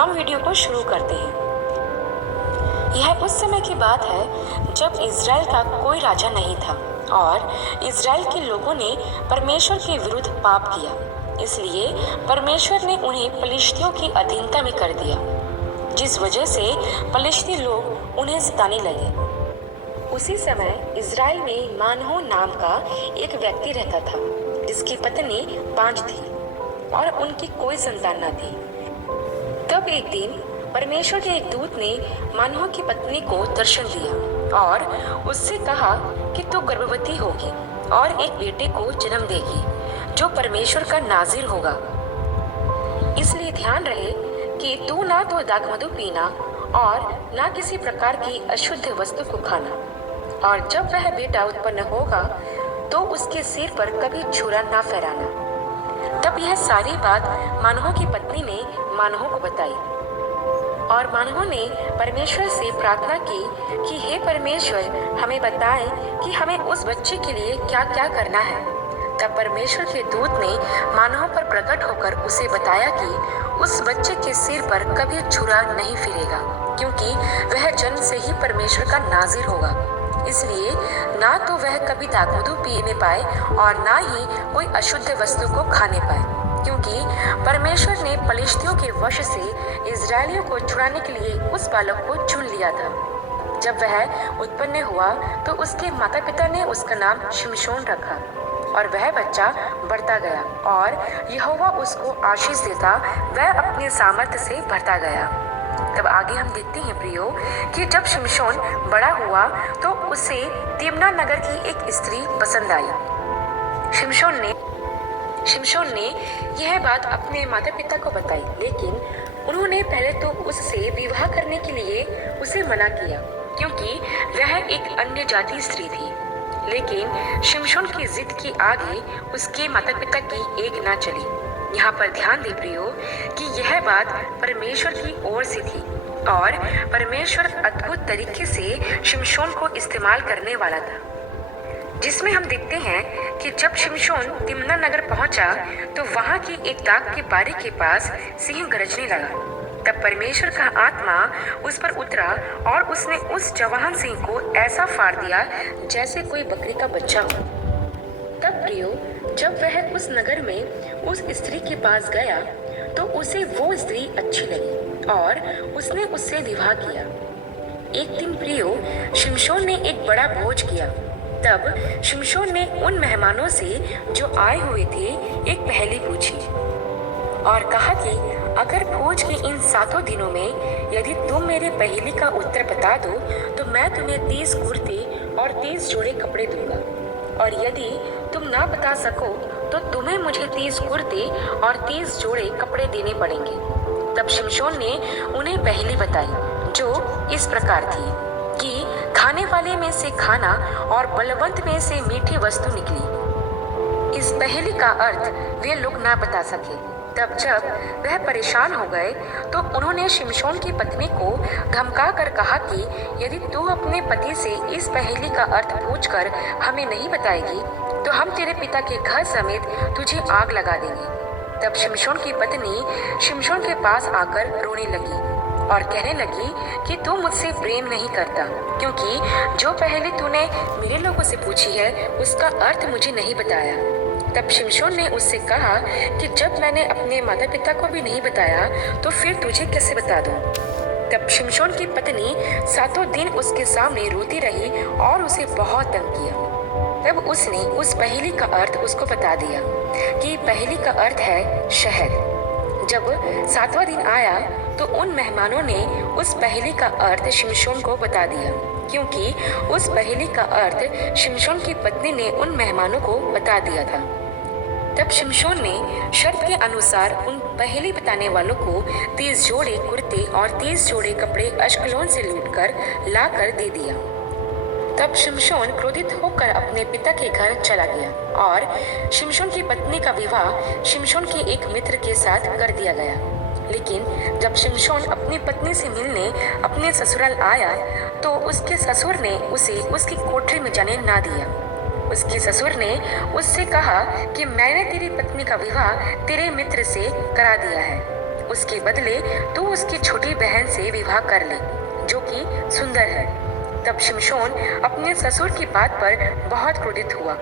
हम वीडियो को शुरू करते हैं। यह उस समय की बात है जब इज़राइल का कोई राजा नहीं था और इज़राइल के लोगों ने परमेश्वर के विरुद्ध पाप किया। इसलिए परमेश्वर ने उन्हें पलिश्तियों की अधीनता में कर दिया, जिस वजह से पलिश्ती लोग उन्हें सताने लगे। उसी समय इज़राइल में मानहो नाम का एक व्यक्ति रहता था, जिसकी पत्नी बांझ थी और उनकी कोई संतान न थी। तब एक दिन परमेश्वर के एक दूत ने मानहो की पत्नी को दर्शन दिया और उससे कहा कि तू गर्भवती होगी और एक बेटे को जन्म देगी, जो परमेश्वर का नाज़ीर होगा। इसलिए ध्यान रहे कि तू ना तो दाखमधु पीना और ना किसी प्रकार की अशुद्ध वस्तु को खाना, और जब वह बेटा उत्पन्न होगा तो उसके सिर पर कभी छुरा ना फहराना। तब यह सारी बात मानहो की पत्नी ने मानहो को बताई और मानहो ने परमेश्वर से प्रार्थना की कि हे परमेश्वर, हमें बताएं कि हमें उस बच्चे के लिए क्या क्या करना है। तब परमेश्वर के दूत ने मानहो पर प्रकट होकर उसे बताया कि उस बच्चे के सिर पर कभी छुरा नहीं फिरेगा, क्योंकि वह जन्म से ही परमेश्वर का नाज़ीर होगा। इसलिए ना तो वह कभी दाखमधु पीने पाए और ना ही कोई अशुद्ध वस्तु को खाने पाए, क्योंकि परमेश्वर ने पलिश्तियों के वश से इज़राइलियों को छुड़ाने के लिए उस बालक को चुन लिया था। जब वह उत्पन्न हुआ तो उसके माता पिता ने उसका नाम शिमशोन रखा, और वह बच्चा बढ़ता गया और यहोवा उसको आशीष देता, वह अपने सामर्थ्य से भरता गया। तब आगे हम देखते हैं प्रियो कि जब शिमशोन बड़ा हुआ तो उसे तिम्ना नगर की एक स्त्री पसंद आई। शिमशोन ने यह बात अपने माता पिता को बताई, लेकिन उन्होंने पहले तो उससे विवाह करने के लिए उसे मना किया, क्योंकि वह एक अन्य जाति स्त्री थी। लेकिन शिमशोन की जिद के आगे उसके माता पिता की एक ना चली। यहाँ पर ध्यान दे प्रियो कि यह बात परमेश्वर की ओर से थी और परमेश्वर अद्भुत तरीके से शिमशोन को इस्तेमाल करने वाला था, जिसमें हम देखते हैं कि जब शिमशोन तिम्ना नगर पहुंचा तो वहां की एक दाख की बारी के पास सिंह गरजने लगा। तब परमेश्वर का आत्मा उस पर उतरा और उसने उस जवान सिंह को ऐसा फाड़ दिया जैसे कोई बकरी का बच्चा हो। तब प्रियो जब वह उस नगर में उस स्त्री के पास गया तो उसे वो स्त्री अच्छी लगी और उसने उससे विवाह किया। एक दिन प्रियो शिमशोन ने एक बड़ा भोज किया। तब शिमशोन ने उन मेहमानों से जो आए हुए थे एक पहेली पूछी और कहा कि अगर भोज के इन 7 दिनों में यदि तुम मेरे पहेली का उत्तर बता दो तो मैं तुम्हें 30 कुर्ते और 30 जोड़े कपड़े दूंगा, और यदि तुम ना बता सको तो तुम्हें मुझे 30 कुर्ते और 30 जोड़े कपड़े देने पड़ेंगे। तब शिमशोन ने उन्हें पहेली बताई, जो इस प्रकार थी कि खाने वाले में से खाना और बलवंत में से मीठी वस्तु निकली। इस पहेली का अर्थ वे लोग ना बता सके। तब जब वह परेशान हो गए तो उन्होंने शिमशोन की पत्नी को धमका कर कहा कि यदि तू अपने पति से इस पहेली का अर्थ पूछकर हमें नहीं बताएगी तो हम तेरे पिता के घर समेत तुझे आग लगा देंगे। तब शिमशोन की पत्नी शिमशोन के पास आकर रोने लगी और कहने लगी कि तू मुझसे प्रेम नहीं करता, क्योंकि जो पहेली तूने मेरे लोगों से पूछी है उसका अर्थ मुझे नहीं बताया। तब शिमशोन ने उससे कहा कि जब मैंने अपने माता पिता को भी नहीं बताया तो फिर तुझे कैसे बता दूं? तब शिमशोन की पत्नी 7 दिन उसके सामने रोती रही और उसे बहुत तंग किया। तब उसने उस पहेली का अर्थ उसको बता दिया कि पहेली का अर्थ है शहद। जब 7वां दिन आया तो उन मेहमानों ने उस पहेली का अर्थ शिमशोन को बता दिया, क्योंकि उस पहेली का अर्थ शिमशोन की पत्नी ने उन मेहमानों को बता दिया था। तब शिमशोन ने शर्त के अनुसार उन पहेली बताने वालों को 30 जोड़े कुर्ते और 30 जोड़े कपड़े अश्कलोन से लूटकर ला कर दे दिया। तब शिमशोन क्रोधित होकर अपने पिता के घर चला गया और शिमशोन की पत्नी का विवाह शिमशोन के एक मित्र के साथ कर दिया गया। लेकिन जब शिमशोन अपनी पत्नी से मिलने अपने ससुराल आया तो उसके ससुर ने उसे उसकी कोठरी में जाने ना दिया। उसके ससुर ने उससे कहा कि मैंने तेरी पत्नी का विवाह तेरे मित्र से करा दिया है, उसके बदले तू उसकी छोटी बहन से विवाह कर ले, जो कि सुंदर है। तब शिमशोन अपने ससुर की बात पर बहुत क्रोधित हुआ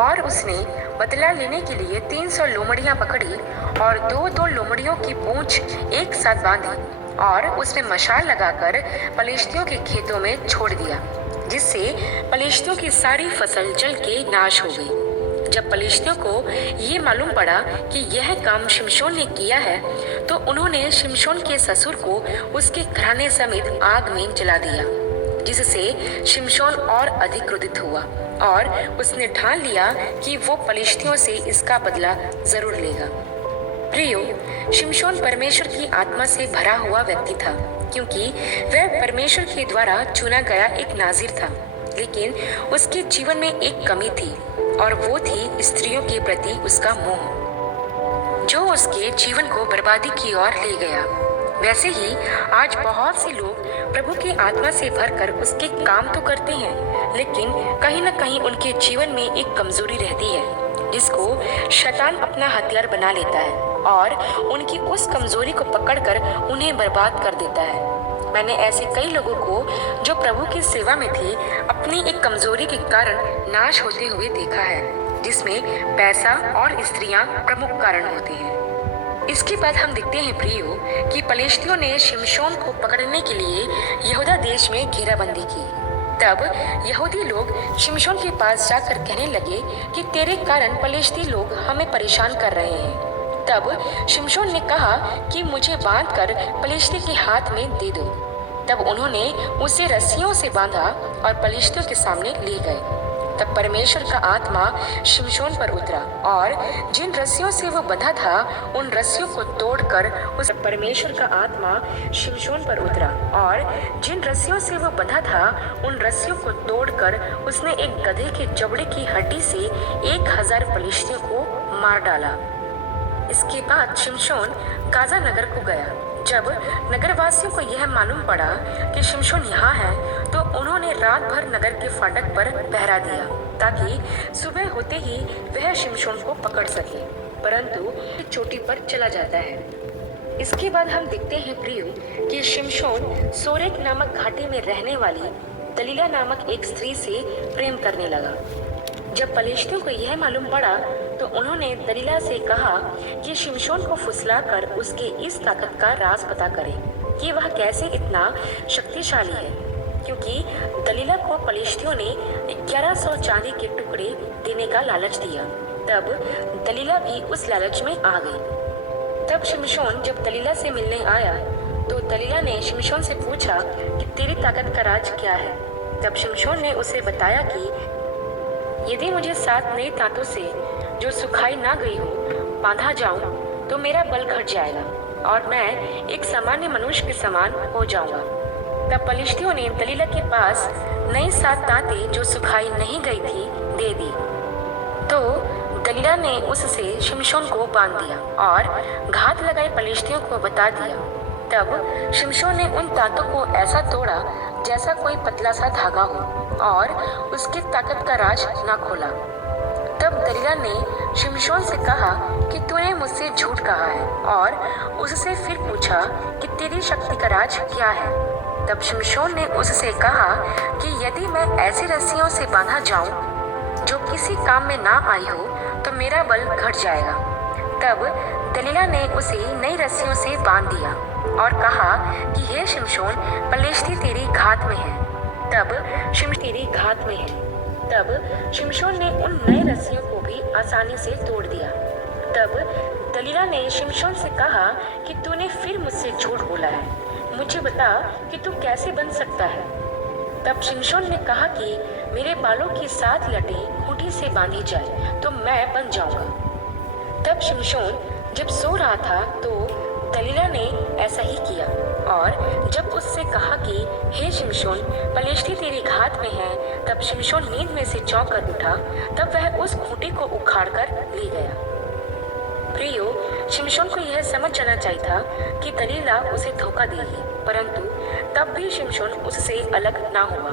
और उसने बदला लेने के लिए 300 लोमड़ियां पकड़ी और दो दो लोमड़ियों की पूंछ एक साथ बांधी और उसमें मशाल लगाकर पलिश्तियों के खेतों में छोड़ दिया, जिससे पलिश्तियों की सारी फसल जल के नाश हो गई। जब पलिश्तियों को ये मालूम पड़ा कि यह काम शिमशोन ने किया है, तो उन्होंने शिमशोन के ससुर को उसके घराने समेत आग में जला दिया, जिससे शिमशोन और अधिक क्रोधित हुआ और उसने ठान लिया कि वो पलिश्तियों से इसका बदला जरूर लेगा। प्रियो, शिमशोन परमेश्वर की आत्मा से भरा हुआ व्यक्ति था, क्योंकि वह परमेश्वर के द्वारा चुना गया एक नाज़ीर था। लेकिन उसके जीवन में एक कमी थी और वो थी स्त्रियों के प्रति उसका मोह, जो उसके जीवन को बर्बादी की ओर ले गया। वैसे ही आज बहुत से लोग प्रभु की आत्मा से भरकर उसके काम तो करते हैं, लेकिन कहीं न कहीं उनके जीवन में एक कमजोरी रहती है, जिसको शैतान अपना हथियार बना लेता है और उनकी उस कमजोरी को पकड़कर उन्हें बर्बाद कर देता है। मैंने ऐसे कई लोगों को जो प्रभु की सेवा में थे, अपनी एक कमजोरी के कारण नाश होते हुए देखा है, जिसमें पैसा और स्त्रियां प्रमुख कारण होते हैं। इसके बाद हम देखते हैं प्रियो कि पलिश्तियों ने शिमशोन को पकड़ने के लिए यहूदा देश में घेराबंदी की। तब यहूदी लोग शिमशोन के पास जाकर कहने लगे कि तेरे कारण पलिश्ती लोग हमें परेशान कर रहे हैं। तब शिमशोन ने कहा कि मुझे बांधकर पलिश्ती के हाथ में दे दो। तब उन्होंने उसे रस्सियों से बांधा और पलिश्तियों के सामने ले गए। तब परमेश्वर का आत्मा शिमशोन पर उतरा और जिन रस्सियों से वो बंधा था, उन रस्सियों को तोड़कर उस परमेश्वर का आत्मा शिमशोन पर उतरा और जिन रस्सियों से वो बंधा था, उन रस्सियों को तोड़कर उसने एक गधे के जबड़े की हड्डी से 1000 पलिश्तियों को मार डाला। इसके बाद शिमशोन गाजा नगर को गया। जब नगरवासियों को यह मालूम पड़ा कि शिमशोन यहाँ है, तो उन्होंने रात भर नगर के फाटक पर पहरा दिया, ताकि सुबह होते ही वह शिमशोन को पकड़ सके, परंतु चोटी पर चला जाता है। इसके बाद हम देखते हैं प्रियो कि शिमशोन सोरेक नामक घाटी में रहने वाली दलीला नामक एक स्त्री से प्रेम करने लगा। जब पलिश्तियों को यह मालूम पड़ा, तो उन्होंने दलीला से कहा कि शिमशोन को फुसलाकर उसके इस ताकत का राज पता करें कि वह कैसे इतना शक्तिशाली है, क्योंकि दलीला को पलिश्तियों ने 1100 चांदी के टुकड़े देने का लालच दिया। तब दलीला भी उस लालच में आ गई। तब शिमशोन जब दलीला से मिलने आया, तो दलीला ने शिमशोन से पूछा कि तेरी ताकत का राज क्या है। तब शिमशोन ने उसे बताया कि यदि मुझे 7 नई तांतों से जो सुखाई ना गई हो बांधा जाऊं, तो मेरा बल घट जाएगा और मैं एक सामान्य मनुष्य के समान हो जाऊंगा। तब पलिश्तियों ने दलीला के पास नई 7 तांतें जो सुखाई नहीं गई थी दे दी। तो दलीला ने उससे शिमशोन को बांध दिया और घात लगाए पलिश्तियों को बता दिया। तब शिमशोन ने उन तांतों को ऐसा तोड़ा जैसा कोई पतला सा धागा हो और उसकी ताकत का राज ना खोला। तब दलीला ने शिमशोन से कहा कि तूने मुझसे झूठ कहा है, और उससे फिर पूछा कि तेरी शक्ति का राज क्या है। तब शिमशोन ने उससे कहा कि यदि मैं ऐसी रस्सियों से बांधा जाऊं जो किसी काम में ना आई हो, तो मेरा बल घट जाएगा। तब दलीला ने उसे नई रस्सियों से बांध दिया और कहा कि हे शिमशोन, पलिश्ती तेरी घात में है। तब शिमशोन ने उन नए रस्सियों को भी आसानी से तोड़ दिया। तब दलीला ने शिमशोन से कहा कि तूने फिर मुझसे झूठ बोला है, मुझे बता कि तू कैसे बन सकता है। तब शिमशोन ने कहा कि मेरे बालों की 7 लटें खूंटी से बांधी जाए तो मैं बन जाऊंगा। तब शिमशोन जब सो रहा था, तो दलीला ने ऐसा ही किया और जब उससे कहा कि हे शिमशोन, पलिश्ती तेरी घात में है, तब शिमशोन नींद में से चौंक कर उठा। तब वह उस खूंटी को उखाड़ कर ले गया। प्रियो, शिमशोन को यह समझ जाना चाहिए था कि दलीला उसे धोखा देगी, परंतु तब भी शिमशोन उससे अलग ना हुआ।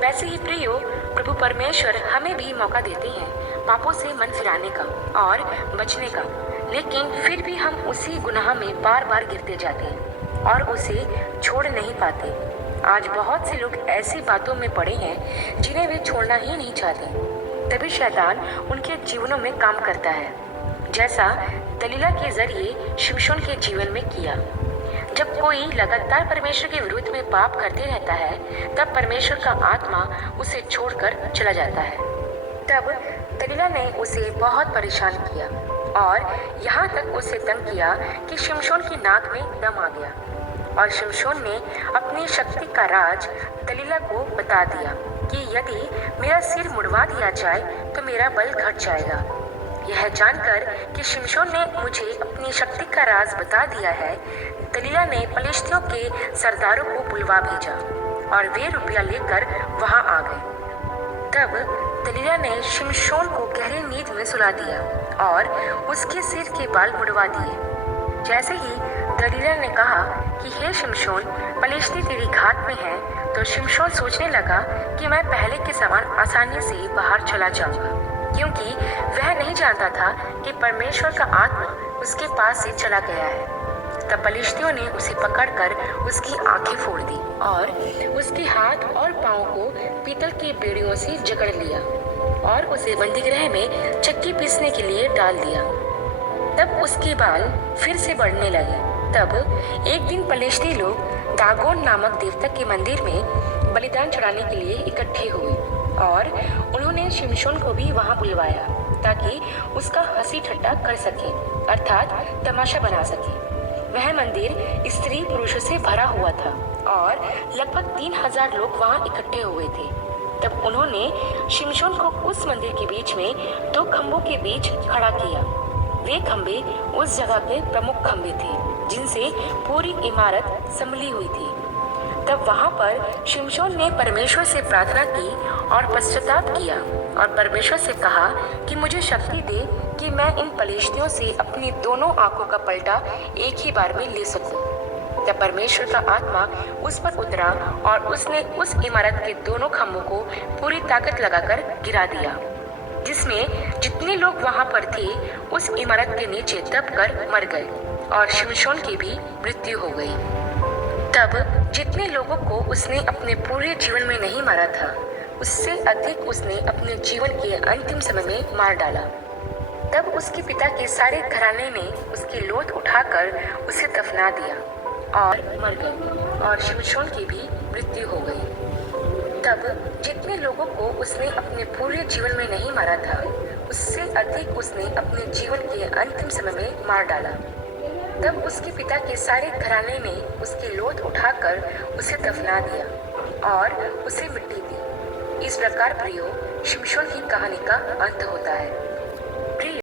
वैसे ही प्रियो, प्रभु परमेश्वर हमें भी मौका देते हैं पापों से मन फिराने का और बचने का, लेकिन फिर भी हम उसी गुनाह में बार बार गिरते जाते हैं और उसे छोड़ नहीं पाते। आज बहुत से लोग ऐसी बातों में पड़े हैं जिन्हें वे छोड़ना ही नहीं चाहते। तभी शैतान उनके जीवनों में काम करता है, जैसा दलीला के जरिए शिमशोन के जीवन में किया। जब कोई लगातार परमेश्वर के विरुद्ध में पाप करते रहता है, तब परमेश्वर का आत्मा उसे छोड़कर चला जाता है। तब दलीला ने उसे बहुत परेशान किया और यहाँ तक उसे तंग किया कि शिमशोन की नाक में दम आ गया। और शिमशोन ने अपनी शक्ति का राज दलीला को बता दिया कि यदि मेरा सिर मुड़वा दिया जाए तो मेरा बल घट जाएगा। यह जानकर कि शिमशोन ने मुझे अपनी शक्ति का राज बता दिया है, दलीला ने फलिश्तियों के सरदारों को बुलवा भेजा और वे रुपया लेकर वहां आ गए। तब दलीला ने शिमशोन को गहरी नींद में सुला दिया और उसके सिर के बाल मुड़वा दिए। जैसे ही दलीला ने कहा कि हे शिमशोन, फलिश्ती तेरी घात में है, तो शिमशोन सोचने लगा कि मैं पहले के समान आसानी से बाहर चला जाऊंगा, क्योंकि वह नहीं जानता था कि परमेश्वर का आत्मा उसके पास से चला गया है। तब फलिश्तियों ने उसे पकड़कर उसकी आंखें फोड़ दी और उसके हाथ और पांव को पीतल की बेड़ियों से जकड़ लिया और उसे बंदीगृह में चक्की पीसने के लिए डाल दिया। तब उसके बाल फिर से बढ़ने लगे। तब एक दिन फलिश्ती लोग दागोन नामक देवता के मंदिर में बलिदान चढ़ाने के लिए इकट्ठे हुए और उन्होंने शिमशोन को भी वहां बुलवाया ताकि उसका हंसी ठट्टा कर सके, अर्थात तमाशा बना सके। वह मंदिर स्त्री पुरुषों से भरा हुआ था और लगभग 3000 लोग वहां इकट्ठे हुए थे। तब उन्होंने शिमशोन को उस मंदिर के बीच में 2 खंभों के बीच खड़ा किया। वे खंभे उस जगह के प्रमुख खंभे थे जिनसे पूरी इमारत संभली हुई थी। तब वहां पर शिमशोन ने परमेश्वर से प्रार्थना की और पश्चाताप किया और परमेश्वर से कहा कि मुझे शक्ति दे कि मैं इन फलिश्तियों से अपनी दोनों आंखों का पलटा एक ही बार में ले सकूं। तब परमेश्वर का आत्मा उस पर उतरा और उसने उस इमारत के दोनों खंभों को पूरी ताकत लगाकर गिरा दिया, जिसमें जितने लोग वहां पर थे उस इमारत के नीचे दबकर मर गए और शिमशोन की भी मृत्यु हो गई। तब जितने लोगों को उसने अपने पूरे जीवन में नहीं मारा था, उससे अधिक उसने अपने जीवन के अंतिम समय में मार डाला। तब उसके पिता के सारे घराने ने उसकी लोथ उठाकर उसे दफना दिया और मर गए और शिमशोन की भी मृत्यु हो गई। तब जितने लोगों को उसने अपने पूरे जीवन में नहीं मारा था, उससे अधिक उसने अपने जीवन के अंतिम समय में मार डाला। तब उसके पिता के सारे घराने ने उसकी लोथ उठाकर उसे दफना दिया और उसे मिट्टी दी। इस प्रकार प्रियो, शिमशोन की कहानी का अंत होता है।